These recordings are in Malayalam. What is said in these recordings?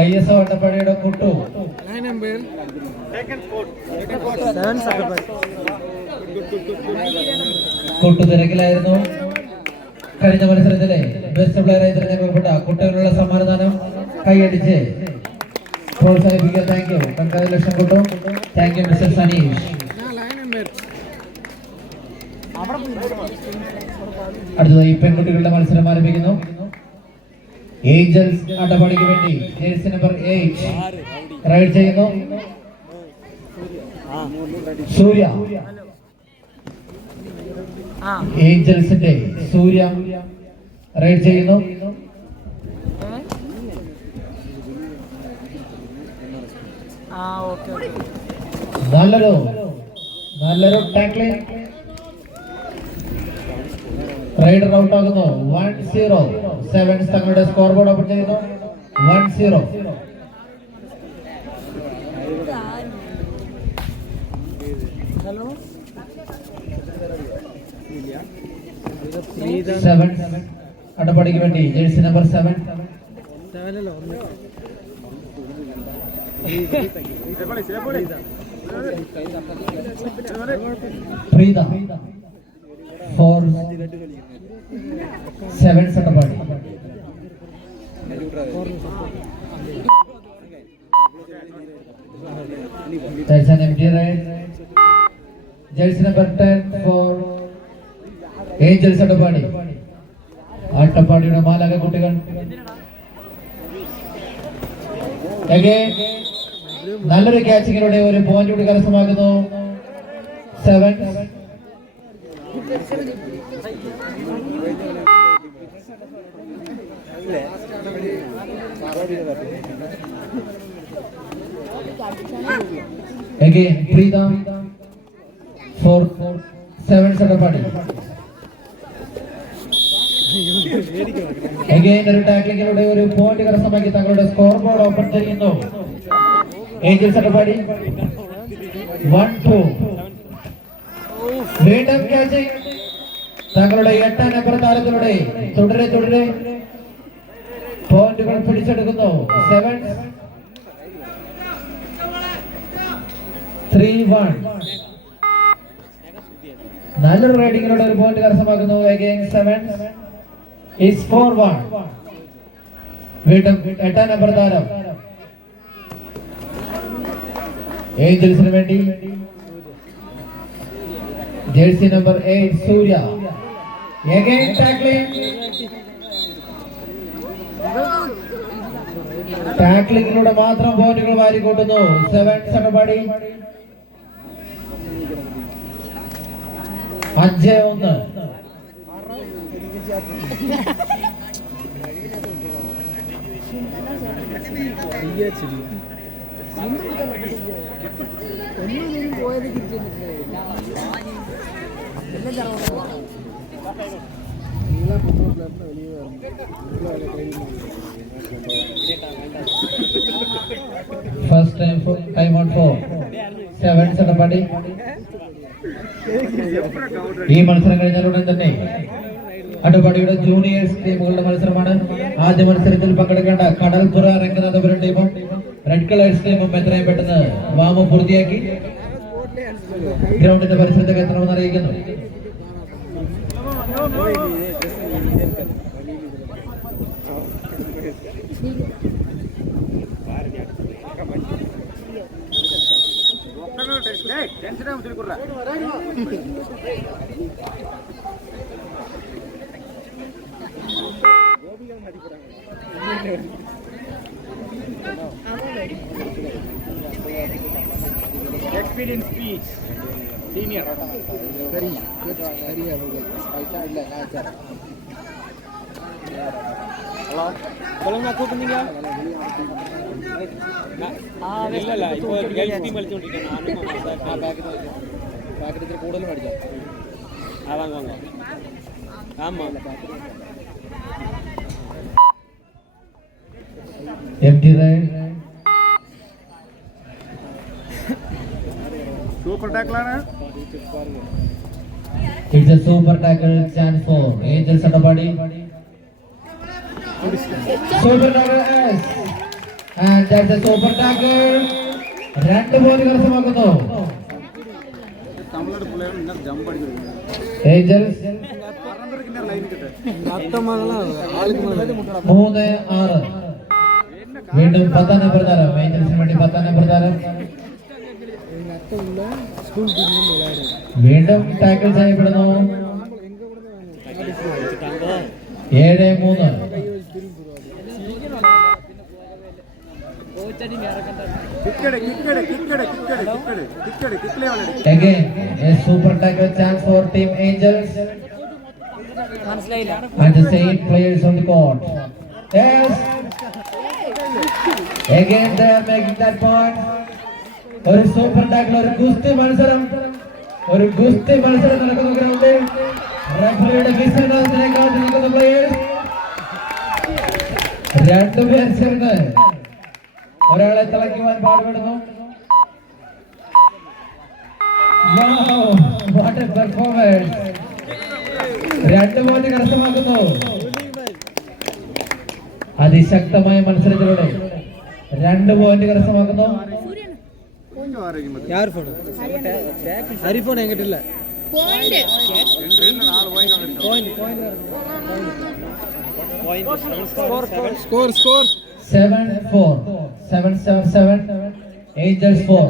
YS വട്ടപ്പടിയുടെ കുട്ടു. കുട്ടു തിരക്കിലായിരുന്നു. കഴിഞ്ഞ മത്സരത്തിലെ ബെസ്റ്റ് പ്ലെയറായി തിരഞ്ഞെടുക്കപ്പെട്ട കുട്ടികളുള്ള സമ്മാനദാനം കൈയടിച്ച് പ്രോത്സാഹിപ്പിക്കുക. Thank you. കൺഗ്രാജുലേഷൻ കുട്ടു. Thank you mister Saneesh. അടുത്തതായി പെൺകുട്ടികളുടെ മത്സരം ആരംഭിക്കുന്നു. ഏഞ്ചൽസ് അട്ടപ്പാടിക്ക് വേണ്ടി ജേഴ്സി നമ്പർ 8 റൈഡ് ചെയ്യുന്നു സൂര്യ. ഏഞ്ചൽസിന്റെ സൂര്യ റൈഡ് ചെയ്യുന്നു. നല്ലൊരു ടാക്ലിംഗ്. റൈഡർ ഔട്ട് ആകുന്നു. 1-0. സെവൻസ് തങ്ങളുടെ സ്കോർ ബോർഡ് ഓപ്പൺ ചെയ്യുന്നു. 1-0. സെവൻസ് അട്ടപ്പാടിക്ക് വേണ്ടി ജേഴ്സി നമ്പർ 7 പ്രീത for sevens Attappadi. That's an empty right. Jersey number 10 for Angels Attappadi. അട്ടപ്പാടിയുടെ മാലാക കുട്ടികൾ നല്ലൊരു ക്യാച്ചിങ്ങിലൂടെ ഒരു പോയിന്റ് കൂടി കരസ്ഥമാക്കുന്നു. 7 again Preeta for 7 Attappadi. again ഒരു ടാക്ലിങ്ങിലൂടെ ഒരു പോയിന്റ് കരസ്ഥമാക്കി തങ്ങളുടെ സ്കോർ ബോർഡ് ഓപ്പൺ ചെയ്യുന്നു. ഏഞ്ചൽസ് അട്ടപ്പാടി 1-2. വീണ്ടും ക്യാച്ചിങ് തങ്ങളുടെ 8 നമ്പർ താരത്തിലൂടെ തുടരെ പോയിന്റുകൾ പിടിച്ചെടുക്കുന്നു. 7-3-1. നല്ലൊരു റൈഡിങ്ങിലൂടെ ഒരു പോയിന്റ് കരസ്ഥമാക്കുന്നു. again 7 is 4-1. വീണ്ടും 8 നമ്പർ താരം ഏഞ്ചൽസിന് വേണ്ടി ജേഴ്സി നമ്പർ 8 സൂര്യ. again ടാക്ലിങ്ങിലൂടെ മാത്രം പോയിന്റുകൾ വാരിക്കൂട്ടുന്നു. 7 Attappadi 5-1. First time out for 7 Attappadi. ഈ മത്സരം കഴിഞ്ഞാലുടൻ തന്നെ അട്ടപ്പാടിയുടെ ജൂനിയേഴ്സ് ടീമുകളുടെ മത്സരമാണ്. ആദ്യ മത്സരത്തിൽ പങ്കെടുക്കേണ്ട കടൽത്തുറ രംഗനാഥപുരം ടീമും റെഡ് കളേഴ്സ് ടീമും എത്രയും പെട്ടെന്ന് വാമം പൂർത്തിയാക്കി ഗ്രൗണ്ടിന്റെ പരിസരത്തേക്ക് എത്തണമെന്ന് അറിയിക്കുന്നു. Experience speech. Senior. Very good. Hello. Kalau nak aku punya. ഇല്ലല്ല ഇപ്പോൾ ഗേൾസ് ടീം കളിച്ചുകൊണ്ടിരിക്കുകയാണ്. പാക്കറ്റ് കൂടുതൽ പഠിക്കാം. വാങ്ങാം. ആമാം. empty right. Super tackle ആണ്. It's a super tackle chance for Angels Attappadi. Super tackle S. And that's a super tackle. 2 point കരസ്ഥമാക്കുന്നു. Angels 3-6. വീണ്ടും 10 പ്രധാനം. ഏഞ്ചൽസിന് വേണ്ടി 10 പ്രധാനം. വീണ്ടും ടാക്കിൾ ചെയ്യപ്പെടുന്നു. 7-3. Again, a super tackle chance for Team Angels. And the same players on the court. Yes. Again, they are making that point. ഒരു സൂപ്പർ ടാക്കിൾ, ഒരു ഗുസ്തി മത്സരം നടക്കുന്ന ഗ്രൗണ്ടിൽ. റഫറിയുടെ വിസർജനത്തിലേക്ക് കാത്തിരിക്കുന്ന പ്ലേയേഴ്സ്. 2 പേർ ചേർന്ന് ഒരാളെ തളയ്ക്കുവാൻ പാടുപെടുന്നു. Wow, what a performance. 2 point കരസ്ഥമാക്കുന്നു. അതിശക്തമായ മത്സരത്തിലൂടെ 2 പോയിന്റ് കരസ്ഥമാക്കുന്നു. ഹരിഫോൺ എങ്ങിട്ടില്ല 7-4. 7-7. Angels 4.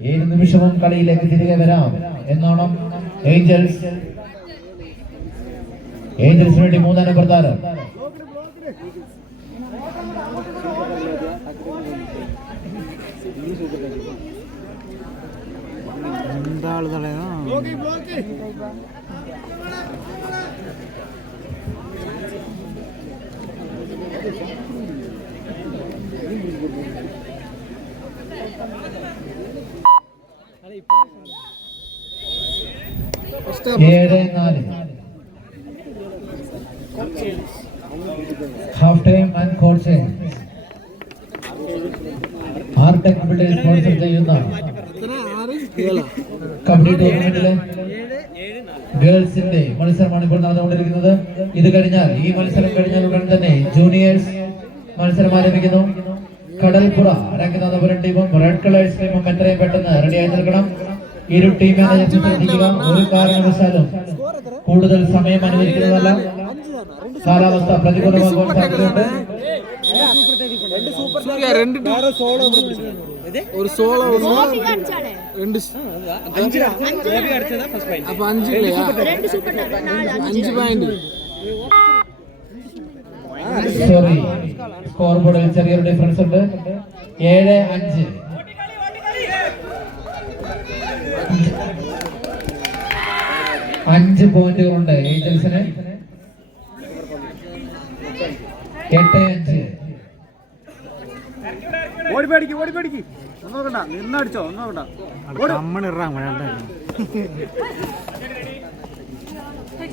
7 നിമിഷവും കളിയിലേക്ക് തിരികെ വരാം എന്നോണം ഏഞ്ചൽസിന് വേണ്ടി 3 പ്രധാനം. Half time and court change. Artec Builders sponsor ചെയ്യുന്ന കബഡി ടൂർണമെന്റിലെ ഗേൾസിന്റെ മത്സരമാണ് ഇപ്പോൾ നടന്നുകൊണ്ടിരിക്കുന്നത്. ഇത് കഴിഞ്ഞാൽ ഈ മത്സരം കഴിഞ്ഞാൽ ഉടൻ തന്നെ ജൂനിയേഴ്സ് മത്സരം ആരംഭിക്കുന്നു. കടൽപ്പുറ രംഗനാഥപുരം ടീമും റെഡ് കളേഴ്സ് ടീമും എത്രയും പെട്ടെന്ന് റെഡിയായി നിൽക്കണം. ഇരു ടീം മാനേജർ ശ്രദ്ധിക്കുക, ഒരു കാരണവശാലും കൂടുതൽ സമയം അനുവദിക്കുന്നതല്ല. കാലാവസ്ഥ പ്രതികൂലമാകാൻ സാധ്യതയുണ്ട്. ഒരു സോളോ 5 പോയിന്റ്. സോറി, സ്കോർ ബോർഡിൽ ചെറിയൊരു ഡിഫറൻസ് ഉണ്ട്. 7-5. 5 പോയിന്റുകളുണ്ട് ഏഞ്ചൽസിന്. 8-5.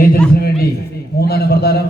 ഏഞ്ചൽസിന് വേണ്ടി 3 പ്രധാനം.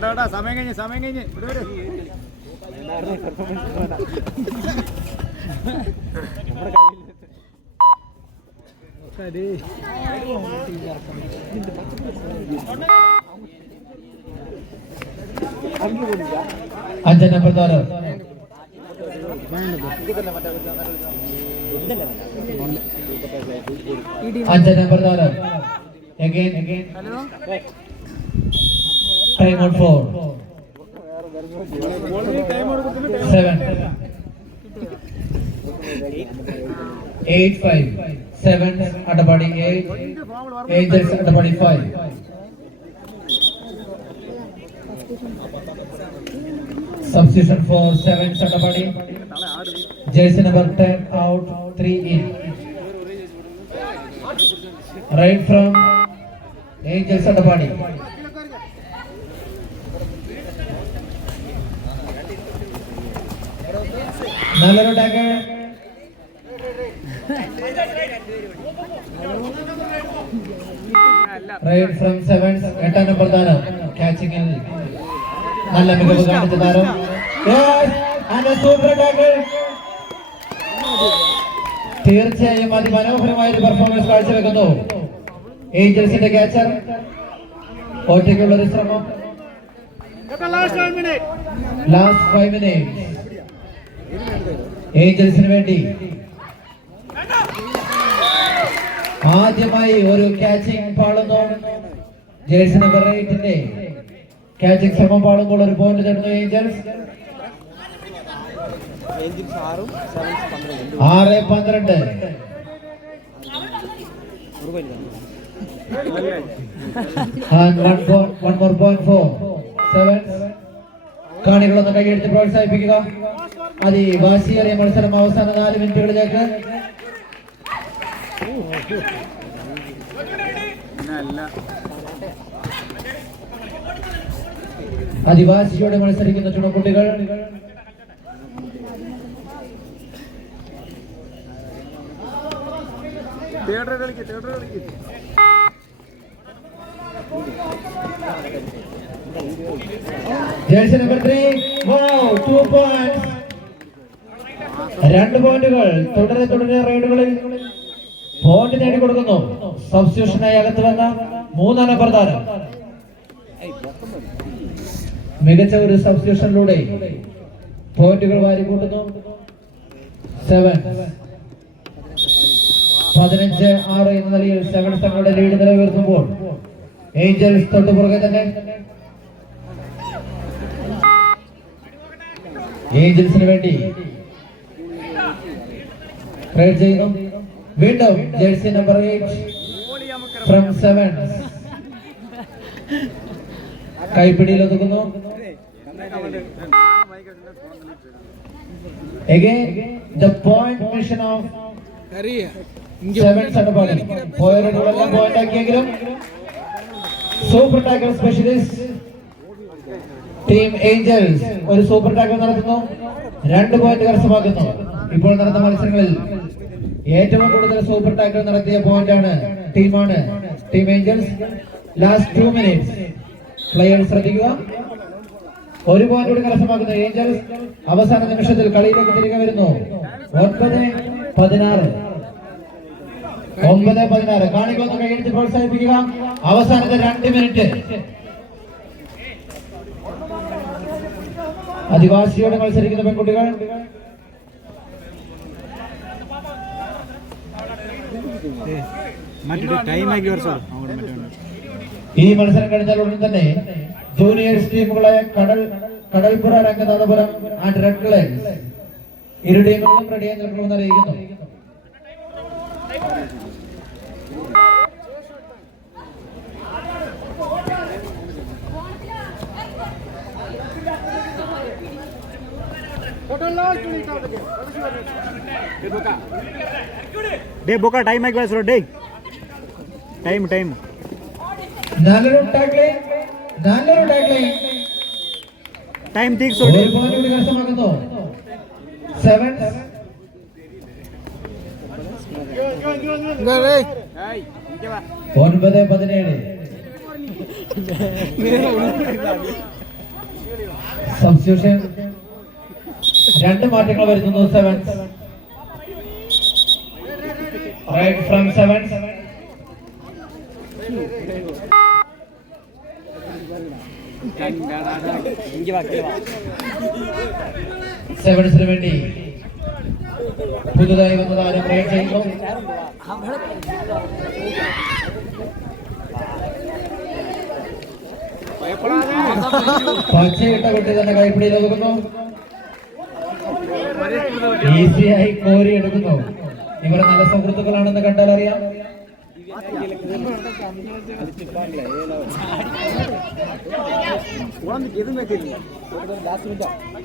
വേണ്ട സമയം കഴിഞ്ഞ് അഞ്ചന പ്രധാനം. 5 പ്രധാനം. Again. Time out 4. 7. 8-5. 7 Adabadi 8. Angels Adabadi 5. Substitution for 7 Adabadi. Jersey number 10 out, 3 in. Right from Angels Adabadi. നല്ലൊരു ടാക്കൽ. Right from 7. 8 പ്രധാനം. ക്യാച്ചിങ്ങിൽ നല്ല മികവ് കാണിച്ച താരം. And super tackle. തീർച്ചയായും അതിമനോഹരമായ ഒരു പെർഫോമൻസ് കാഴ്ചവെക്കുന്നു ഏഞ്ചൽസിന്റെ ക്യാച്ചർ. ഒറ്റയ്ക്കുള്ള ഒരു ശ്രമം. ലാസ്റ്റ് 5 minutes ഏഞ്ചൽസിന് വേണ്ടി ആദ്യമായി ഒരു ക്യാച്ചിങ് പാളുന്നു. ജേഴ്സി നമ്പർ 8ന്റെ ക്യാച്ചിങ് ശ്രമം പാളുമ്പോൾ ഒരു പോയിന്റ് നേടുന്നു Angels. 6-12. And one more point for Sevens. കാണികളൊന്ന് കൈയെടുത്ത് പ്രോത്സാഹിപ്പിക്കുക. അതിവാശിയേറിയ മത്സരം അവസാന 4 മിനിറ്റുകളിലേക്ക്. അതിവാശിയോടെ മത്സരിക്കുന്ന ചുണക്കുട്ടികൾ. Jersey number 3. 2 points. 2 പോയിന്റുകൾ തുടരെ റൈഡുകളിൽ പോയിന്റ് നേടിക്കൊടുക്കുന്നു. സബ്സ്റ്റിറ്റ്യൂഷനായി അകത്ത് വന്ന 3 നമ്പർ താരം മികച്ച ഒരു സബ്സ്റ്റിറ്റ്യൂഷനിലൂടെ പോയിന്റുകൾ വാരിക്കൂട്ടുന്നു. 15-6 എന്ന നിലയിൽ സെവൻസ് തങ്ങളുടെ ലീഡ് നിലനിർത്തുമ്പോൾ ഏഞ്ചൽസ് തൊട്ടുപുറകെ തന്നെ. ഏഞ്ചൽസിന് വേണ്ടി ട്രേഡ് ചെയ്യുന്നു. വീണ്ടും ജേഴ്സി നമ്പർ 8 ഫ്രം സെവൻസ് കൈപ്പിടിയിൽ ഒതുക്കുന്നു. Again, the point mission of sevens ആണ് പോലെ പോയിന്റുകളെല്ലാം പോയിന്റ് ആക്കിയെങ്കിലും super tackle specialist team Angels ഒരു സൂപ്പർ ടാക്കൽ നടത്തുന്നു. 2 പോയിന്റ് കരസ്ഥമാക്കുന്നു. ഇപ്പോൾ നടന്ന മത്സരങ്ങളിൽ ഏറ്റവും കൂടുതൽ സൂപ്പർ ടാക്കൽ നടത്തിയ പോയിന്റാണ് team Angels. Last 2 minutes players ശ്രദ്ധിക്കുക. 1 പോയിന്റ് കൂടി കരസ്ഥമാക്കുന്ന ഏഞ്ചൽസ് അവസാന നിമിഷത്തിൽ കളിയിലേക്ക് തിരികെ വരുന്നു. 9-16. കാണികളൊന്ന് കൈയടിച്ച് പ്രോത്സാഹിപ്പിക്കുക. അവസാനത്തെ 2 മിനിറ്റ് അതിവാസിയോടെ മത്സരിക്കുന്ന പെൺകുട്ടികൾ. ഈ മത്സരം കഴിഞ്ഞാൽ ഉടൻ തന്നെ ജൂനിയേഴ്സ് ടീമുകളെ കടൽപ്പുറ രംഗനാഥപുരം ആൻഡ് റെഡ് ക്ലബ്സ് ഇരു ടീമുകളും റെഡിയായി നിൽക്കണമെന്ന് അറിയിക്കുന്നു. डे बोका टाइम है क्लास रो डे टाइम നല്ലൊരു ടാക്ലിംഗ് टाइम ठीक सो डे പോയിന്റ് കരസ്ഥമാക്കുന്നു. 7 9-17. സബ്സ്റ്റിറ്റ്യൂഷൻ 2 മാറ്റങ്ങൾ വരുത്തുന്നു സെവൻസ്. Right from sevens. സെവൻസിന് വേണ്ടി പുതുതായി വന്ന താരം റൈഡ് ചെയ്യുന്നു. പച്ചയിട്ട കുട്ടി തന്നെ കൈപ്പിടിയിൽ ഒതുക്കുന്നു. ഈസിയായി കോരി എടുക്കുന്നു. ഇവർ നല്ല സുഹൃത്തുക്കളാണെന്ന് കണ്ടാൽ അറിയാം.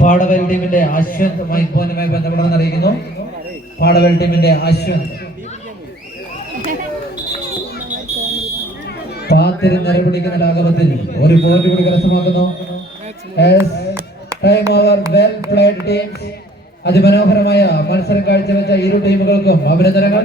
പാടവൽ ടീമിന്റെ അശ്വന്ത് മൈപ്പോനുമായി ബന്ധപ്പെടുമെന്ന് അറിയിക്കുന്നു. പാടവൽ ടീമിന്റെ അശ്വന്ത് പാത്തിരുന്നര പിടിക്കുന്ന ലാഘവത്തിൽ 1 പോയിന്റ് കൂടി കരസ്ഥമാക്കുന്നു. Well played teams. അതിമനോഹരമായ മത്സരം കാഴ്ചവെച്ച ഇരു ടീമുകൾക്കും അഭിനന്ദനങ്ങൾ.